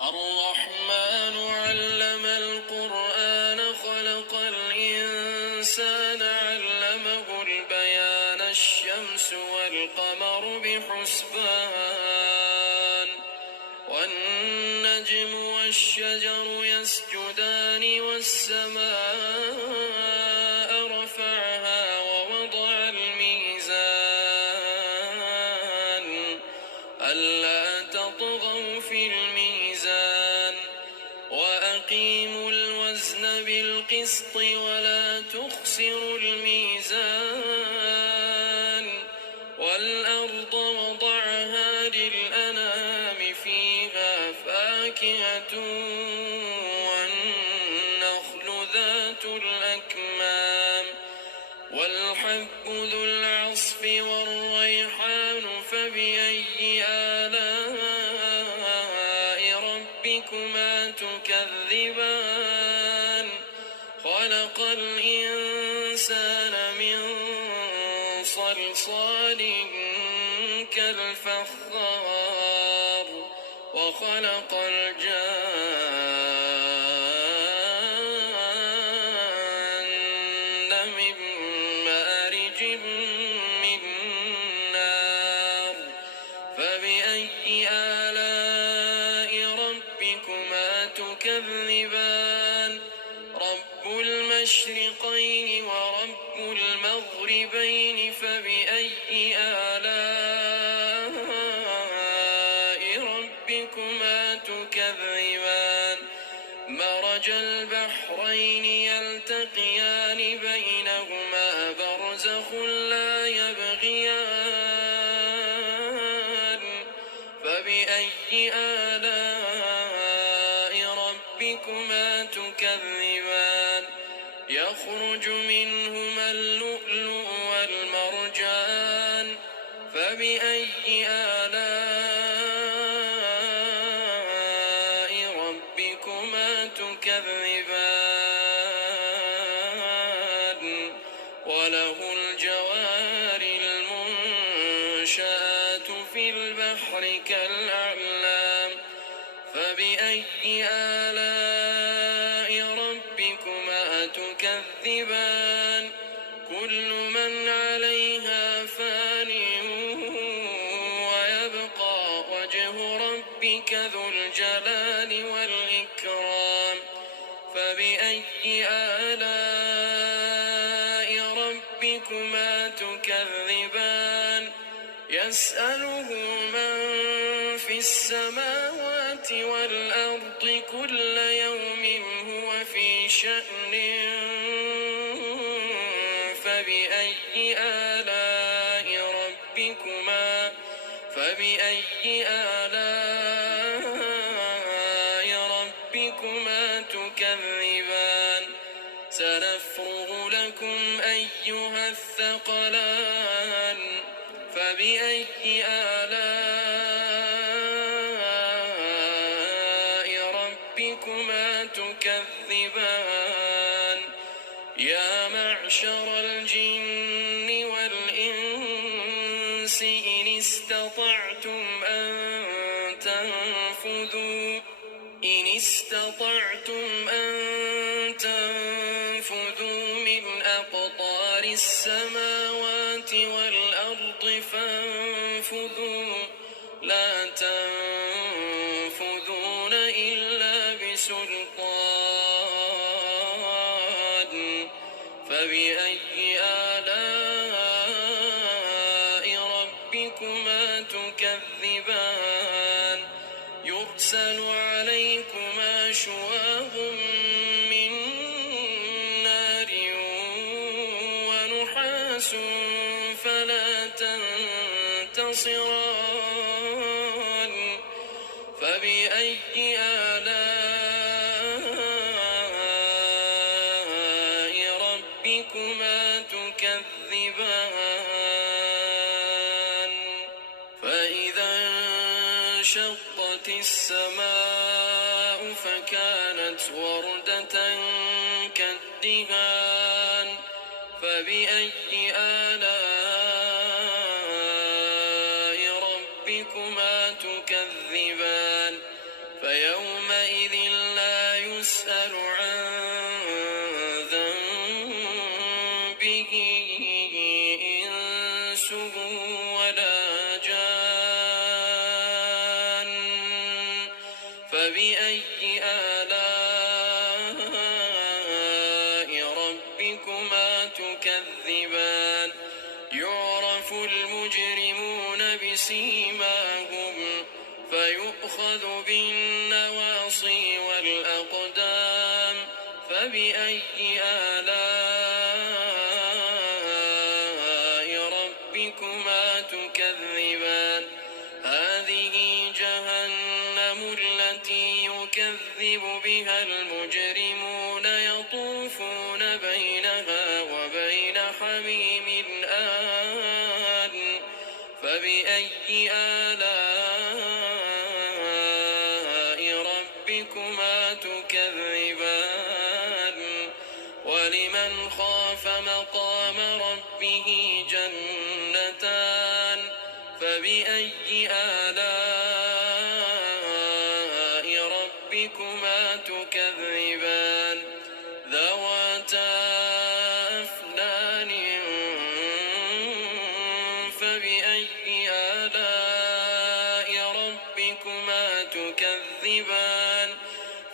الرحمن علم القرآن خلق الإنسان علمه البيان الشمس والقمر بحسبان والنجم والشجر يسجدان والسماء رفعها ووضع الميزان ألا تطغوا في الميزان وأقيموا الوزن بالقسط ولا تخسروا الميزان والأرض وضعها للأنام فيها فاكهة والنخل ذات الأكمام والحب ذو العصف والريحان فبأي آلاء ربكما تكذبان خلق الإنسان من صلصال كالفخار وخلق الجان من مارج من نار فبأي آلاء ربكما تكذبان رب المشرقين ورب المغربين فبأي آلاء ربكما تكذبان مرج البحرين يلتقيان بينهما برزخ لا يبغيان فبأي آلاء ربكما تكذبان يخرج منهما اللؤلؤ والمرجان فبأي آلاء ربكما تكذبان وله الجوار المنشآت في البحر كالأعلام فبأي آلاء ربكما تكذبان كل من عليها فان ويبقى وجه ربك ذو الجلال والإكرام فبأي آلاء ربكما تكذبان يسأله من في السماوات والأرض كل يوم هو في شأن فبأي آلاء ربكما تكذبان سنفرغ لكم أيها الثقلان فبأي آلاء ربكما تكذبان يا معشر الجن والإنس إن استطعتم أن تنفذوا من أقطار السماوات والأرض فانفذوا لا تنفذون إلا بسلطان فبأي آلاء ربكما تكذبان يرسل عليكما شواظ من نار ونحاس فلا تنتصران فبأي آلاء ربكما تكذبان فإذا انشقت السماء فكانت وردة كالدهان فبأي آلاء ربكما تكذبان فيومئذ لا يسأل عن ذنبه إنس ولا جان فبأي آلاء ربكما تكذبان يعرف المجرمون بسيماهم فيؤخذ بالنواصي والأقدام فبأي آلاء ربكما تكذبان هذه جهنم التي يكذب بها المجرمون يطوفون بينها وبين حميم آن فبأي آلاء ربكما تكذبان ولمن خاف مقام ربه جنتان فبأي آلاء ربكما تكذبان ذواتا أفنان فبأي آلاء ربكما تكذبان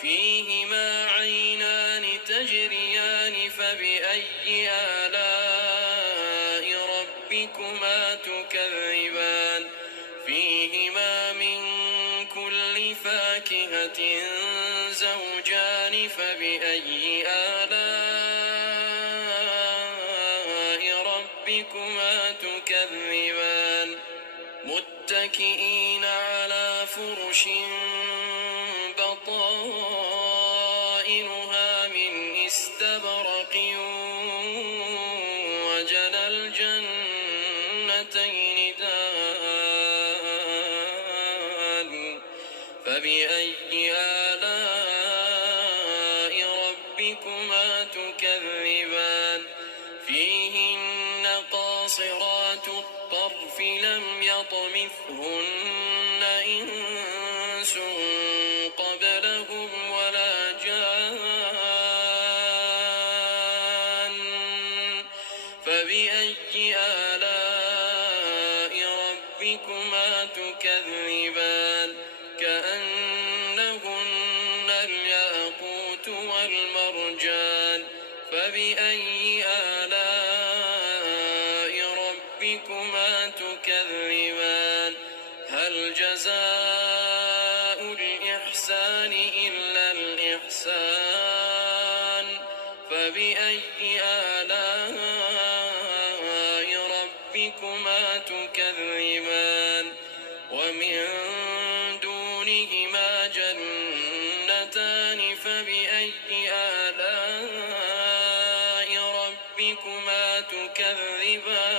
فيهما عينان تجريان فبأي آلاء ربكما تكذبان فيهما من كل فاكهة زوجان فبأي آلاء ربكما تكذبان متكئين على فرش بطائنها من استبرق وجنى الجنتين دان فبأي آلاء ربكما تكذبان فيهن قاصرات الطرف لم يطمثهن إنس قبلهم ولا جان فبأي آلاء ربكما تكذبان كأنهن الياقوت والمرجان فبأي آلاء ربكما تكذبان هل جزاء الإحسان إلا الإحسان فبأي آلاء ربكما تكذبان ومن دونهما جنتان فبأي آلاء ربكما تكذبان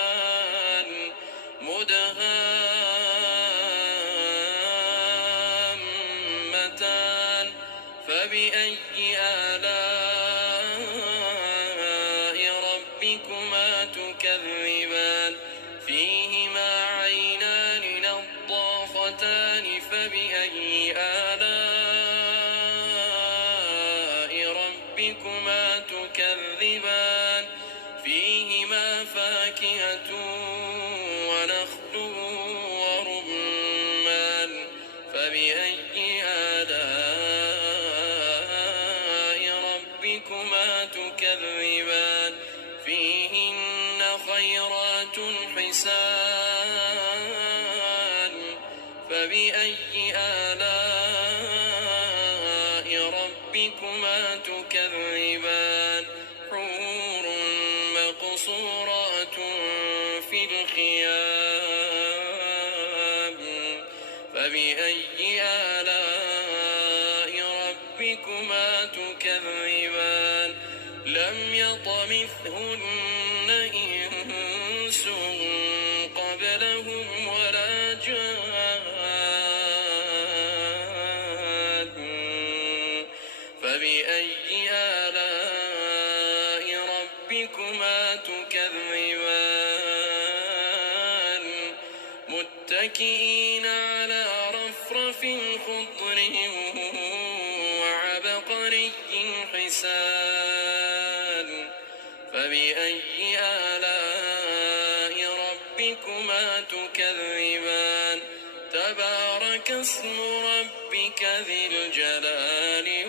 مدهامتان فبأي آلاء ربكما تكذبان فيهما عينان نضاختان فبأي آلاء ربكما تكذبان فيهما فاكهة ونخل ورمان فبأي آلاء ربكما تكذبان فيهن خيرات حسان فبأي آلاء ربكما تكذبان حور مقصورات في الخيام فبأي آلاء ربكما تكذبان لم يطمثهن إنس قبلهم ولا جان فبأي آلاء ربكما تكذبان متكئين على رفرف خضر الإنسان فبأي آلاء ربكما تكذبان تبارك اسم ربك ذي الجلال